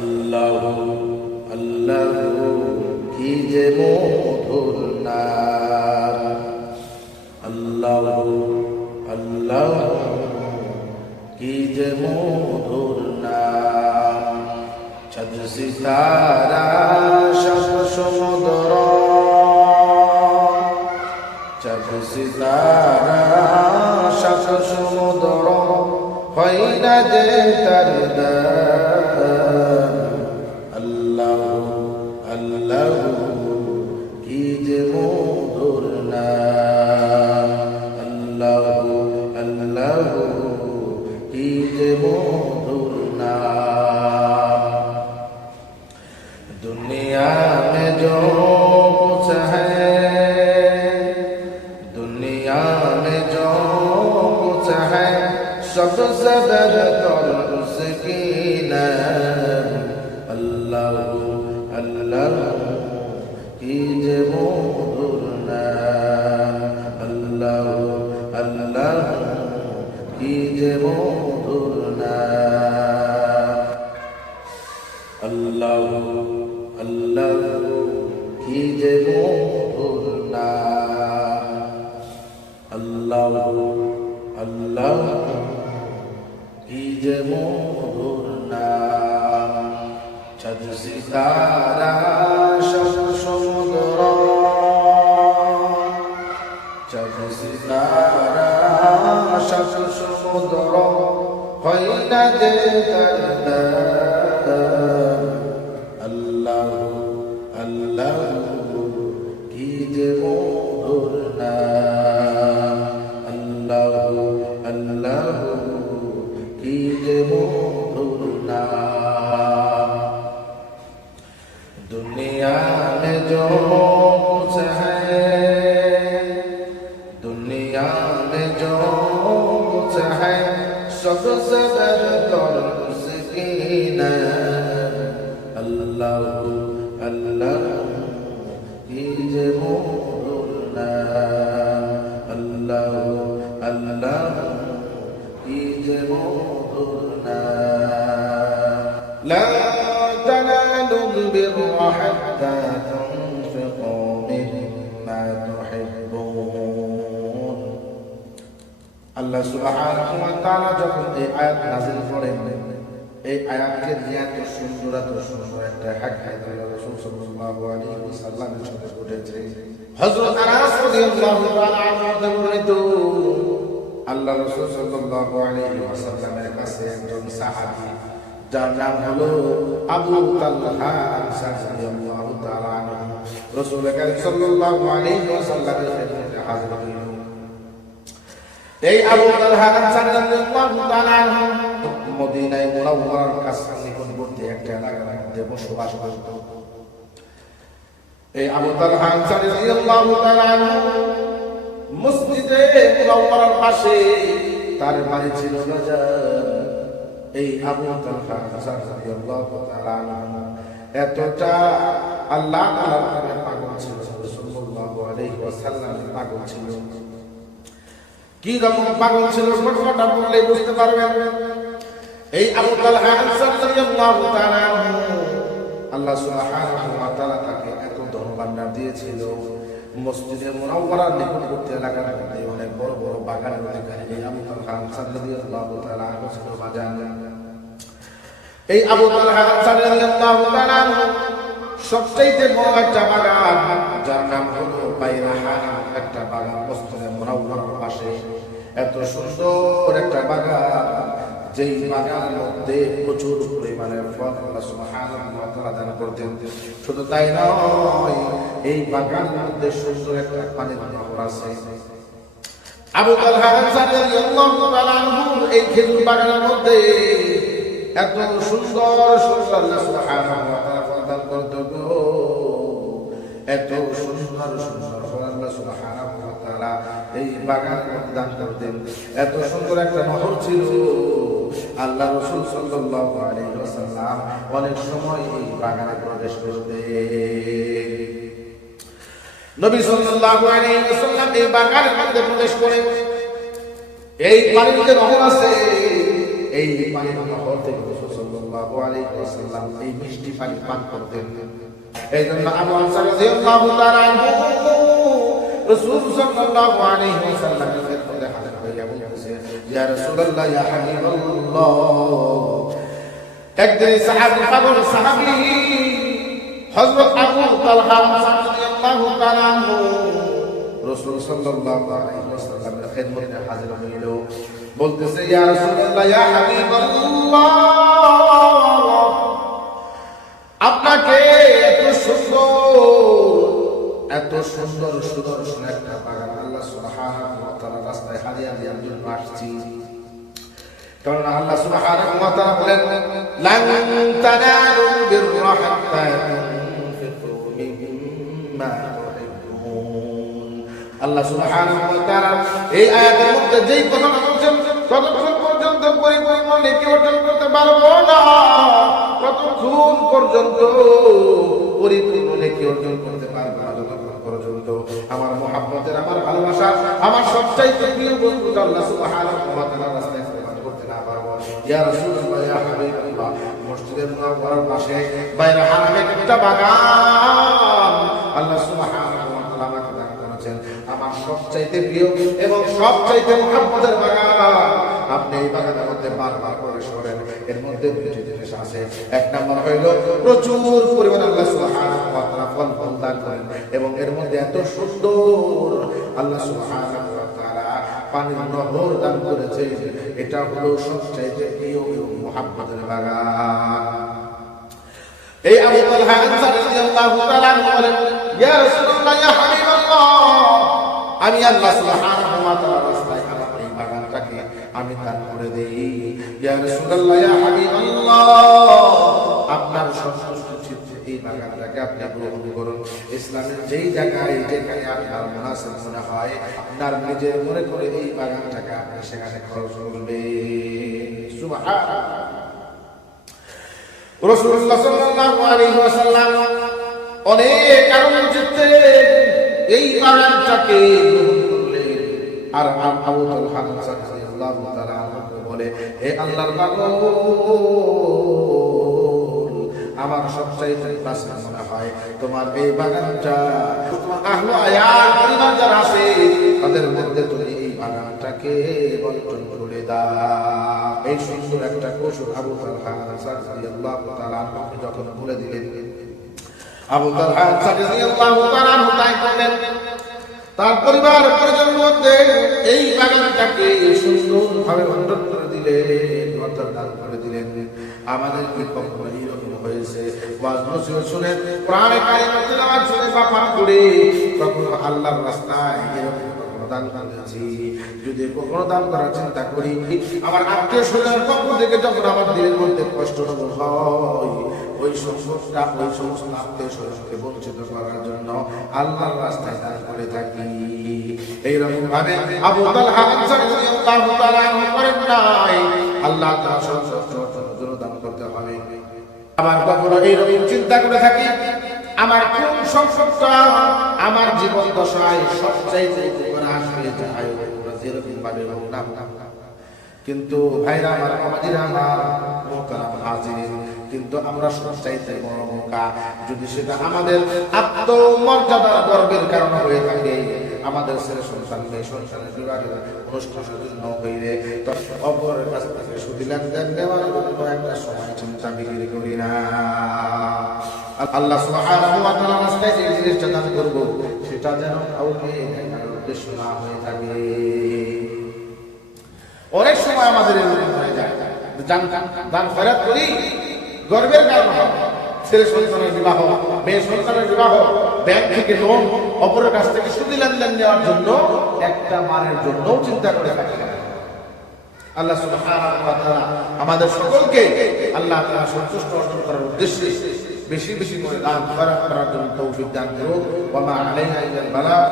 আল্লাহ আল্লাহ কি যে মধুর নাম, আল্লাহ আল্লাহ কি যে মধুর নাম। চাঁদ সিতারা সব সমুদ্র, চাঁদ সিতারা সব সমুদ্র হয় না যে তার দাম। আল্লাহ আল্লাহ কি যে মধুর নাম, আল্লাহ আল্লাহ কি যে মধুর নাম। दुनिया में जो कुछ है, दुनिया में जो कुछ है, सबसे बेहतर उसकी नाम। अल्लाह अल्लाह की जे मधुर नाम, अल्लाह अल्लाह की जे मधुर नाम। अल्लाह अल्लाह की जे मधुर नाम, अल्लाह अल्लाह की जे मधुर नाम। चाँद सितारा सब সমুদ্র, চাঁদ সিতারা সব সমুদ্র হয় না যে তার দাম। আল্লাহ আল্লাহ কি যে মধুর নাম, আল্লাহ আল্লাহ কি যে মধুর নাম। दुनिया में जो कुछ है, दुनिया में जो कुछ है, सबसे बेहतर उसकी नाम। अल्लाह अल्लाह की जे मधुर नाम, अल्लाह अल्लाह की जे मधुर नाम। ला تنالوا البر حتى تنفقوا مما تحبون। আল্লাহ সুবহানাহু ওয়া তাআলা যখন এই আয়াত নাযিল করেন, এই আয়াতকে নিয়ে এত সুন্দর একটা হাদিস আল্লাহ রাসূল সাল্লাল্লাহু আলাইহি ওয়াসাল্লামের সাথে ঘটেছে। হযরত আনাস রাদিয়াল্লাহু তাআলা আনহু বর্ণিত, আল্লাহ রাসূল সাল্লাল্লাহু আলাইহি ওয়াসাল্লামের কাছে একজন সাহাবী যার নাম হলো আবু তালহা আনসারী রাদিয়াল্লাহু তাআলা আনহু রাসূল কারীম সাল্লাল্লাহু আলাইহি ওয়াসাল্লামের খেদমতে হাজির হলেন। এই আবু তালহা আনসারী রাদিয়াল্লাহু তাআলা আনহু মদিনায় মুনাওয়ারার কাছে নিকটবর্তী একটা এলাকার মধ্যে বসবাস করত। এই আবু তালহা আনসারী রাদিয়াল্লাহু তাআলা আনহু মসজিদে মুনাওয়ারার পাশে তার বাড়ি ছিল। এই আবু তালহা আনসারী রাদিয়াল্লাহু তাআলা আনহু এতটা আল্লাহ তাআলার প্রেমে পাগল ছিল, সাল্লাল্লাহু আলাইহি ওয়াসাল্লামের পাগল ছিল। কি রকম পাগল ছিল ঘটনাটা বললে বুঝতে পারবেন। এই আবু তালহা আনসারী রাদিয়াল্লাহু তাআলা আনহু আল্লাহ সুবহানাহু ওয়া তাআলা তাকে এত ধনভাণ্ডার দিয়েছিল, মসজিদে মুনাওয়ারার নিকটবর্তী এলাকার মধ্যে অনেক বড় বড় বাগানের অধিকারী এই আবু তালহা আনসারী রাদিয়াল্লাহু তাআলা আনহু ছিল। বাজান এই আবু তালহা আনসারী রাদিয়াল্লাহু তাআলা আনহু সবচেয়ে বড় একটা বাগান যার নাম হলো বাইরাহা, একটা বাগান মসজিদে মুনাওয়ারার পাশে। এত সুন্দর একটা বাগান, যেই বাগানের মধ্যে প্রচুর পরিমাণে ফল আল্লাহ সুবহানাহু ওয়া তাআলা দান করতেন। শুধু তাই নয়, এই বাগানের মধ্যে সুন্দর একটা পানির নহর আছে। আবু তালহা আনসারী রাদিয়াল্লাহু তাআলা আনহু এই খেজুর বাগানের মধ্যে এত সুন্দর সুন্দর আল্লাহ সুবহানাহু ওয়া তাআলা ফল দান করতেন গো, এত সুন্দর সুন্দর ফল আল্লাহ সুবহানাহু ওয়া তাআলা এই বাগানের মধ্যে দান করতেন। এত সুন্দর একটা নহর ছিল। আল্লাহ রাসূল সাল্লাল্লাহু আলাইহি ওয়াসাল্লাম অনেক সময় এই বাগানে প্রবেশ করতেন। নবী সাল্লাল্লাহু আলাইহি ওয়াসাল্লাম এই বাগানের মধ্যে প্রবেশ করে এই পানিতে নহর আছে, এই পানির নহর থেকে রাসূল সাল্লাল্লাহু আলাইহি ওয়াসাল্লাম এই মিষ্টি পানি পান করতেন। এই জন্য আবু হাসান রাদিয়াল্লাহু তাআলা আনহু রাসূল সাল্লাল্লাহু আলাইহি ওয়াসাল্লামের খেদমতে হাজির হয়ে বলতেছে, ইয়া রাসূলুল্লাহ, ইয়া হাবিবাল্লাহ। একদিন সাহাবী পাগল সাহাবী হযরত আবু তালহা রাদিয়াল্লাহু তাআলা আনহু রাসূল সাল্লাল্লাহু আলাইহি ওয়াসাল্লামের খেদমতে হাজির হইল। বলতেছে, ইয়া রাসূলুল্লাহ, ইয়া হাবিবাল্লাহ, আপনাকে এত সুন্দর সুদর্শন একটা বাগান আল্লাহ সুবহানাহু ওয়া তাআলা রাস্তায় হাদিয়া দেওয়ার জন্য আসছি। কারণ আল্লাহ সুবহানাহু ওয়া তাআলা বলেন, লান তানালুল বিররা হাত্তা তুনফিকু মিম্মা তুহিব্বুন। আল্লাহ সুবহানাহু ওয়া তাআলা এই আয়াতের মধ্যে যেই কথাটা বলছেন, ততক্ষণ পর্যন্ত পরিপূর্ণ নেকি অর্জন করতে পারবো না, ততক্ষণ পর্যন্ত পরিপূর্ণ নেকি অর্জন করতে পারবো না, যতক্ষণ পর্যন্ত আমার মুহাব্বতের, আমার ভালোবাসা, আমার সবচাইতে প্রিয় বন্ধুটা আল্লাহ সুবহানাহু ওয়া তাআলার রাস্তায় ইস্তেমাল করতে না পারবো। ইয়া রাসূলুল্লাহ, ইয়া হাবিবাল্লাহ, মসজিদের মুনাওয়ারার পাশে বাইরে হারামে একটা বাগান আল্লাহ সুবহানাহু ওয়া তাআলা আমাকে দান করেছেন, আমার সবচাইতে প্রিয় এবং সবচাইতে মুহাব্বতের বাগান। আপনি এই বাগানের মধ্যে বারবার প্রবেশ করেন। এর মধ্যে দুইটি জিনিস আছে। এক নম্বর হইল প্রচুর পরিমাণে আল্লাহ সুবহানাহু ওয়া তাআলা ফল দান করেন, এবং এর মধ্যে এত সুন্দর আল্লাহ সুবহানাহু ওয়া তাআলা পানির নহর দান করেছে। এটা হলো সবচাইতে প্রিয় এবং মুহাব্বতের বাগান। এই আবু তালহা আনসারী রাদিয়াল্লাহু তাআলা আনহু বলেন, ইয়া রাসূলুল্লাহ, ইয়া হাবিবাল্লাহ, আমি আল্লাহ সুবহানাহু ওয়া তাআলার রাস্তায় আমার এই বাগানটাকে আমি দান করে দেই। ইয়া রাসূলুল্লাহ, ইয়া হাবিবাল্লাহ, আপনার সন্তুষ্টি চিত্তে এই বাগানটাকে আপনি গ্রহণ করুন। ইসলামের যেই জায়গায় যেখানে আপনার মুনাসিব মনে হয়, আপনার নিজের মনে করে এই বাগানটাকে আপনি সেখানে খরচ করবেন। সুবহানাল্লাহ। রাসূলুল্লাহ সাল্লাল্লাহু আলাইহি ওয়াসাল্লাম অনেক আনন্দ চিত্তে এই বাগানটাকে গ্রহণ করলেন। আর আবু তালহা রাদিয়াল্লাহু তাআলা আনহু বলে, হে আল্লাহর পাগল, আমার সবচাইতে পছন্দ মনে হয় তোমার এই বাগানটা। আহলে আয়াল পরিবার যারা আছে তাদের মধ্যে তুমি এই বাগানটাকে বন্টন করে দাও। এই সুন্দর একটা কৌশল আবু তালহা রাদিয়াল্লাহু তাআলা আনহু যখন বলে দিলেন, আবু তালহা রাদিয়াল্লাহু তাআলা আনহু তাই করলেন। তার পরিবার পরিজনের মধ্যে এই বাগানটাকে সুন্দরভাবে বন্টন করে দিলেন, অর্থাৎ দান করে দিলেন। আমাদের কি কখনো এরকম হয়েছে? ওয়াজ নসিহত শুনে, কোরআনে কারিম তেলাওয়াত শুনে বা পাঠ করে কখনো আল্লাহর রাস্তায় এরকম কখনো দান করেছি? যদি কখনো দান করার চিন্তা করি, আমার আত্মীয় স্বজনের পক্ষ থেকে যখন আমার দিলের মধ্যে কষ্ট হয়, ওই সমস্ত আত্মীয় স্বজনকে বঞ্চিত করার জন্য আল্লাহর রাস্তায় দান করে থাকি। এইরকম ভাবে আবু তালহা আনসারী রাদিয়াল্লাহু তাআলা আনহু করেন নাই। আল্লাহ তাআলা সন্তুষ্ট জন্য দান করতে হবে। আবার কখনো এইরকম চিন্তা করে থাকি, আমার কোন সম্পদটা আমার জীবন দশায় সবচাইতে উপকার আসবে, যাই যেরকম ভাবে হোক না। কিন্তু ভাইরা আমার, আমাদের আমার মোহতারাম হাজিরিন, কিন্তু আমরা সবচাইতে বড় বোকা যদি সেটা আমাদের আত্মমর্যাদার গর্বের কারণে হয়ে থাকে। আমাদের ছেলে সন্তান, মেয়ে সন্তানের বিবাহের অনুষ্ঠানের জন্য হইলে অপরের কাছ থেকে সুদি লেনদেন দেওয়ার জন্য একটা সময় চিন্তা বিক্রি করি না। আল্লাহ সুবহানাহু ওয়া তাআলা রাস্তায় যে জিনিসটা দান করব, সেটা যেন কাউকে দেখানোর উদ্দেশ্য না হয়ে থাকে। অনেক সময় আমাদের এরকম হয়ে যায়, দান খয়রাত করি গর্বের কারণে, ছেলে সন্তানের বিবাহ, মেয়ে সন্তানের বিবাহ, ব্যাংক থেকে লোন, অপরের কাছ থেকে সুদি লেনদেন নেওয়ার জন্য, একটা মানের জন্য চিন্তা করে থাকে। আল্লাহ সুবহানাহু ওয়া তাআলা আমাদের সকলকে আল্লাহ তাআলা সন্তুষ্ট অর্জন করার উদ্দেশ্যে বেশি বেশি করে দান করার জন্য তৌফিক দান করুন। ওয়া মা আলাইনা ইল্লাল বালাগ।